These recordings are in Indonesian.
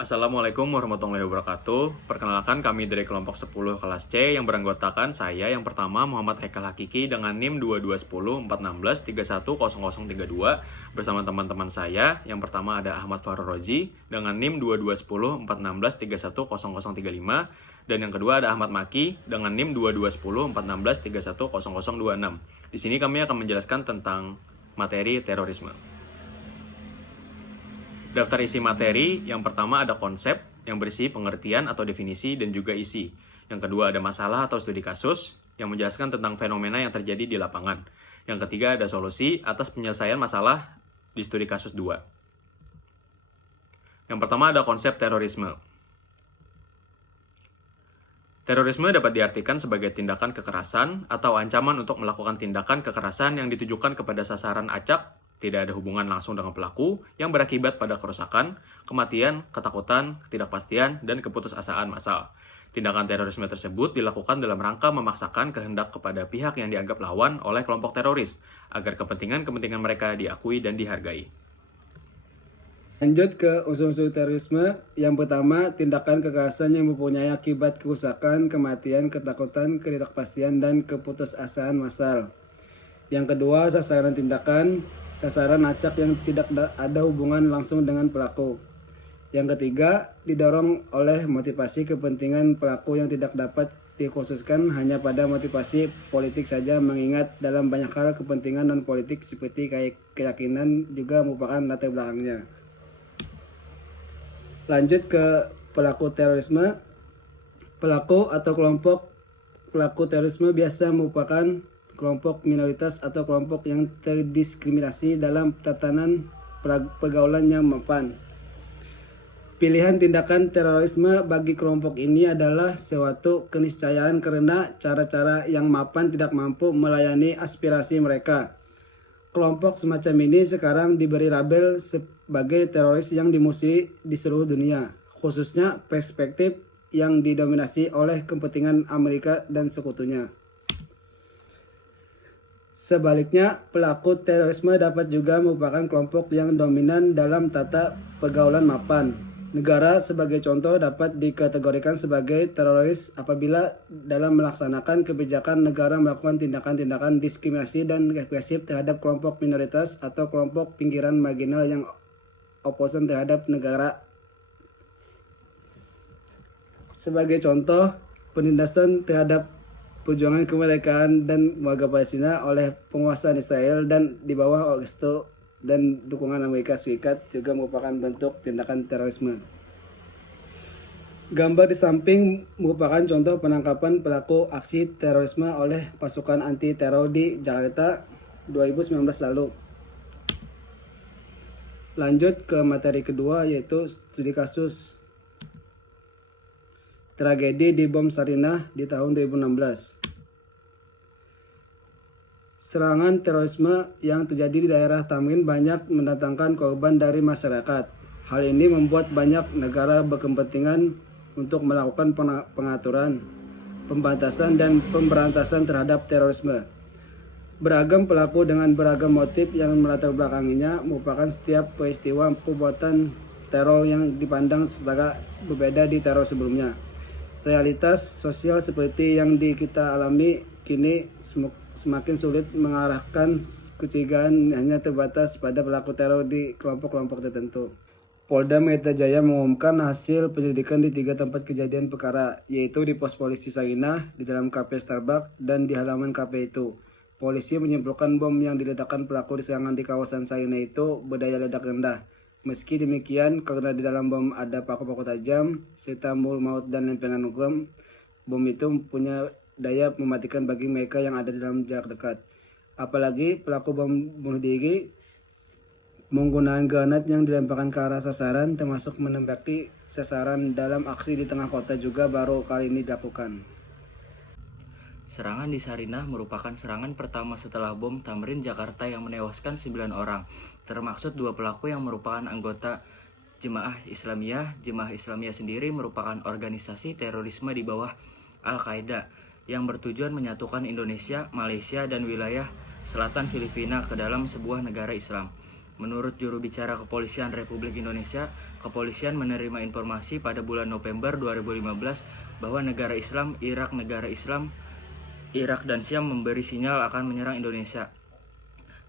Assalamualaikum warahmatullahi wabarakatuh. Perkenalkan kami dari kelompok 10 kelas C yang beranggotakan saya yang pertama Muhammad Haikal Hakiki dengan NIM 2210416332 bersama teman-teman saya. Yang pertama ada Ahmad Farur Rozi dengan NIM 221041610035 dan yang kedua ada Ahmad Maki dengan NIM 221041610026. Di sini kami akan menjelaskan tentang materi terorisme. Daftar isi materi, yang pertama ada konsep yang berisi pengertian atau definisi dan juga isi. Yang kedua ada masalah atau studi kasus yang menjelaskan tentang fenomena yang terjadi di lapangan. Yang ketiga ada solusi atas penyelesaian masalah di studi kasus 2. Yang pertama ada konsep terorisme. Terorisme dapat diartikan sebagai tindakan kekerasan atau ancaman untuk melakukan tindakan kekerasan yang ditujukan kepada sasaran acak, tidak ada hubungan langsung dengan pelaku, yang berakibat pada kerusakan, kematian, ketakutan, ketidakpastian, dan keputusasaan massal. Tindakan terorisme tersebut dilakukan dalam rangka memaksakan kehendak kepada pihak yang dianggap lawan oleh kelompok teroris, agar kepentingan-kepentingan mereka diakui dan dihargai. Lanjut ke unsur-unsur terorisme. Yang pertama, tindakan kekerasan yang mempunyai akibat kerusakan, kematian, ketakutan, ketidakpastian, dan keputusasaan massal. Yang kedua, sasaran tindakan, sasaran acak yang tidak ada hubungan langsung dengan pelaku. Yang ketiga, didorong oleh motivasi kepentingan pelaku yang tidak dapat dikhususkan hanya pada motivasi politik saja, mengingat dalam banyak hal kepentingan non-politik seperti keyakinan juga merupakan latar belakangnya. Lanjut ke pelaku terorisme. Pelaku atau kelompok pelaku terorisme biasa merupakan kelompok minoritas atau kelompok yang terdiskriminasi dalam tatanan pergaulan yang mapan. Pilihan tindakan terorisme bagi kelompok ini adalah suatu keniscayaan karena cara-cara yang mapan tidak mampu melayani aspirasi mereka. Kelompok semacam ini sekarang diberi label sebagai teroris yang dimusuhi di seluruh dunia, khususnya perspektif yang didominasi oleh kepentingan Amerika dan sekutunya. Sebaliknya, pelaku terorisme dapat juga merupakan kelompok yang dominan dalam tata pergaulan mapan. Negara sebagai contoh dapat dikategorikan sebagai teroris apabila dalam melaksanakan kebijakan negara melakukan tindakan-tindakan diskriminasi dan represif terhadap kelompok minoritas atau kelompok pinggiran marginal yang oposan terhadap negara. Sebagai contoh, penindasan terhadap perjuangan kemerdekaan dan warga Palestina oleh penguasa Israel dan di bawah restu dan dukungan Amerika Serikat juga merupakan bentuk tindakan terorisme. Gambar di samping merupakan contoh penangkapan pelaku aksi terorisme oleh pasukan anti teror di Jakarta 2019 lalu. Lanjut ke materi kedua, yaitu studi kasus tragedi di bom Sarinah di tahun 2016. Serangan terorisme yang terjadi di daerah Tamrin banyak mendatangkan korban dari masyarakat. Hal ini membuat banyak negara berkepentingan untuk melakukan pengaturan, pembatasan, dan pemberantasan terhadap terorisme. Beragam pelaku dengan beragam motif yang melatar belakanginya merupakan setiap peristiwa perbuatan teror yang dipandang secara berbeda di teror sebelumnya. Realitas sosial seperti yang kita alami kini semakin sulit mengarahkan kecurigaan hanya terbatas pada pelaku teror di kelompok-kelompok tertentu. Polda Metro Jaya mengumumkan hasil penyelidikan di 3 tempat kejadian perkara, yaitu di pos polisi Sarinah, di dalam kafe Starbucks, dan di halaman kafe itu. Polisi menyimpulkan bom yang diledakkan pelaku di serangan di kawasan Sarinah itu berdaya ledak rendah. Meski demikian, karena di dalam bom ada paku-paku tajam, serta mur maut dan lempengan bom itu punya daya mematikan bagi mereka yang ada di dalam jarak dekat. Apalagi pelaku bom bunuh diri menggunakan granat yang dilemparkan ke arah sasaran, termasuk menembaki sasaran dalam aksi di tengah kota juga baru kali ini dilakukan. Serangan di Sarinah merupakan serangan pertama setelah bom Tamrin Jakarta yang menewaskan 9 orang, termaksud 2 pelaku yang merupakan anggota Jemaah Islamiyah. Jemaah Islamiyah sendiri merupakan organisasi terorisme di bawah Al-Qaeda yang bertujuan menyatukan Indonesia, Malaysia, dan wilayah selatan Filipina ke dalam sebuah negara Islam. Menurut juru bicara Kepolisian Republik Indonesia, kepolisian menerima informasi pada bulan November 2015 bahwa negara Islam Irak dan Syam memberi sinyal akan menyerang Indonesia.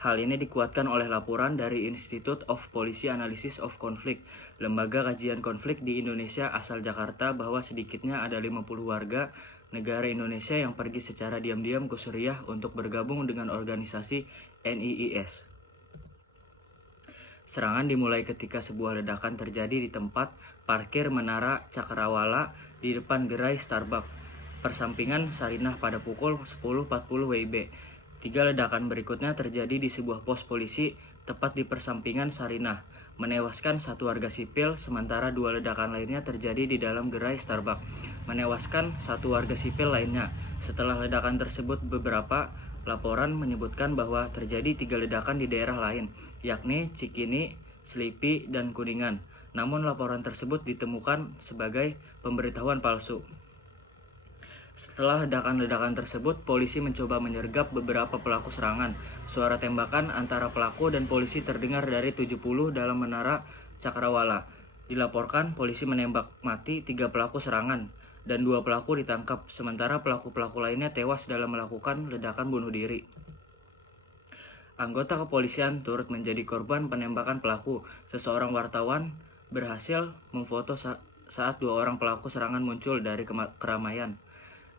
Hal ini dikuatkan oleh laporan dari Institute of Policy Analysis of Conflict, lembaga kajian konflik di Indonesia asal Jakarta, bahwa sedikitnya ada 50 warga negara Indonesia yang pergi secara diam-diam ke Suriah untuk bergabung dengan organisasi NIIS. Serangan dimulai ketika sebuah ledakan terjadi di tempat parkir Menara Cakrawala di depan gerai Starbucks, persampingan Sarinah pada pukul 10.40 WIB. 3 ledakan berikutnya terjadi di sebuah pos polisi tepat di persampingan Sarinah, menewaskan 1 warga sipil, sementara 2 ledakan lainnya terjadi di dalam gerai Starbucks, menewaskan 1 warga sipil lainnya. Setelah ledakan tersebut, beberapa laporan menyebutkan bahwa terjadi 3 ledakan di daerah lain, yakni Cikini, Selipi, dan Kuningan. Namun laporan tersebut ditemukan sebagai pemberitahuan palsu. Setelah ledakan-ledakan tersebut, polisi mencoba menyergap beberapa pelaku serangan. Suara tembakan antara pelaku dan polisi terdengar dari 70 dalam Menara Cakrawala. Dilaporkan polisi menembak mati 3 pelaku serangan dan 2 pelaku ditangkap, sementara pelaku-pelaku lainnya tewas dalam melakukan ledakan bunuh diri. Anggota kepolisian turut menjadi korban penembakan pelaku. Seseorang wartawan berhasil memfoto saat 2 orang pelaku serangan muncul dari keramaian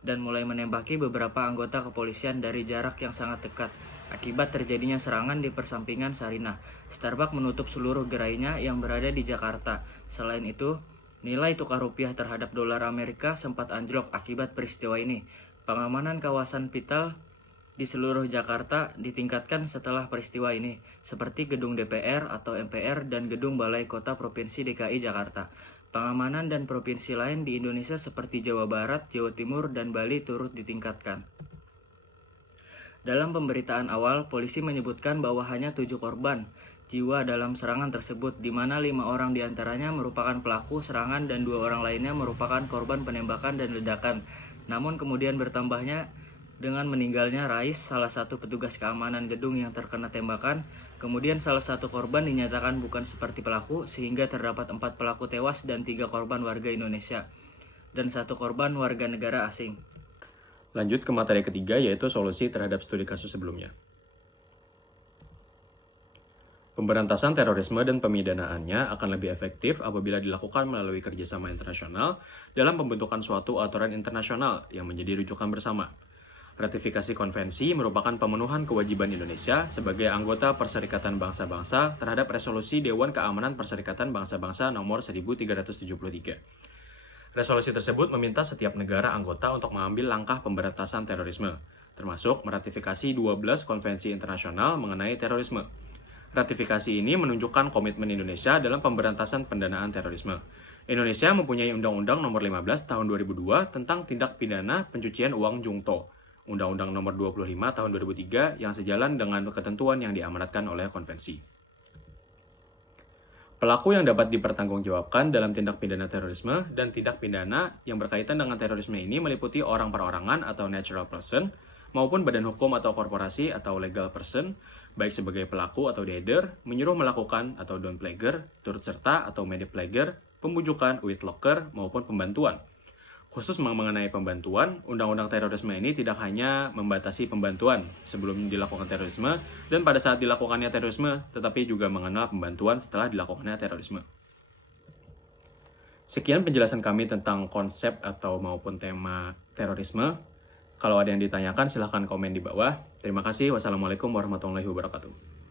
dan mulai menembaki beberapa anggota kepolisian dari jarak yang sangat dekat. Akibat terjadinya serangan di persampingan Sarinah, Starbucks menutup seluruh gerainya yang berada di Jakarta. Selain itu, nilai tukar rupiah terhadap dolar Amerika sempat anjlok akibat peristiwa ini. Pengamanan kawasan vital di seluruh Jakarta ditingkatkan setelah peristiwa ini, seperti gedung DPR atau MPR dan gedung Balai Kota Provinsi DKI Jakarta. Pengamanan dan provinsi lain di Indonesia seperti Jawa Barat, Jawa Timur, dan Bali turut ditingkatkan. Dalam pemberitaan awal, polisi menyebutkan bahwa hanya 7 korban jiwa dalam serangan tersebut, di mana 5 orang diantaranya merupakan pelaku serangan dan 2 orang lainnya merupakan korban penembakan dan ledakan. Namun kemudian bertambahnya dengan meninggalnya Rais, salah satu petugas keamanan gedung yang terkena tembakan. Kemudian salah satu korban dinyatakan bukan seperti pelaku, sehingga terdapat 4 pelaku tewas dan 3 korban warga Indonesia dan 1 korban warga negara asing. Lanjut ke materi ketiga, yaitu solusi terhadap studi kasus sebelumnya. Pemberantasan terorisme dan pemidanaannya akan lebih efektif apabila dilakukan melalui kerjasama internasional dalam pembentukan suatu aturan internasional yang menjadi rujukan bersama. Ratifikasi konvensi merupakan pemenuhan kewajiban Indonesia sebagai anggota Perserikatan Bangsa-Bangsa terhadap Resolusi Dewan Keamanan Perserikatan Bangsa-Bangsa nomor 1373. Resolusi tersebut meminta setiap negara anggota untuk mengambil langkah pemberantasan terorisme, termasuk meratifikasi 12 konvensi internasional mengenai terorisme. Ratifikasi ini menunjukkan komitmen Indonesia dalam pemberantasan pendanaan terorisme. Indonesia mempunyai Undang-Undang Nomor 15 Tahun 2002 tentang tindak pidana pencucian uang jungto, Undang-Undang Nomor 25 Tahun 2003 yang sejalan dengan ketentuan yang diamanatkan oleh konvensi. Pelaku yang dapat dipertanggungjawabkan dalam tindak pidana terorisme dan tindak pidana yang berkaitan dengan terorisme ini meliputi orang perorangan atau natural person, maupun badan hukum atau korporasi atau legal person, baik sebagai pelaku atau daeder, menyuruh melakukan atau down plager, turut serta atau made plager, pembujukan, with locker, maupun pembantuan. Khusus mengenai pembantuan, Undang-Undang Terorisme ini tidak hanya membatasi pembantuan sebelum dilakukan terorisme dan pada saat dilakukannya terorisme, tetapi juga mengenal pembantuan setelah dilakukannya terorisme. Sekian penjelasan kami tentang konsep atau maupun tema terorisme. Kalau ada yang ditanyakan, silahkan komen di bawah. Terima kasih. Wassalamualaikum warahmatullahi wabarakatuh.